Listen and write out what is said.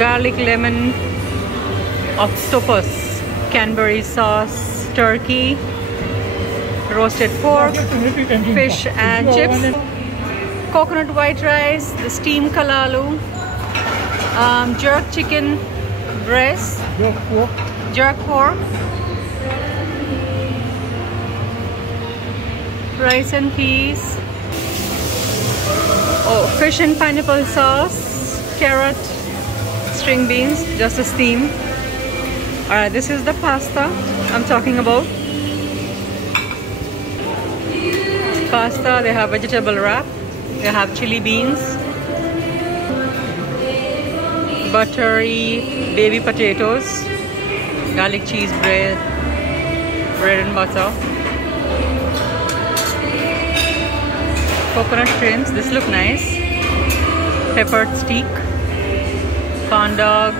garlic lemon octopus, Canberry sauce, turkey, roasted pork, fish and chips, coconut white rice, the steamed kalalu, jerk chicken breast, jerk pork, rice and peas, fish and pineapple sauce, carrot, string beans, just a steam. Alright, this is the pasta I'm talking about. Pasta, they have vegetable wrap, they have chili beans, buttery baby potatoes, garlic cheese bread and butter, coconut shrimps, this look nice, peppered steak, corn dog,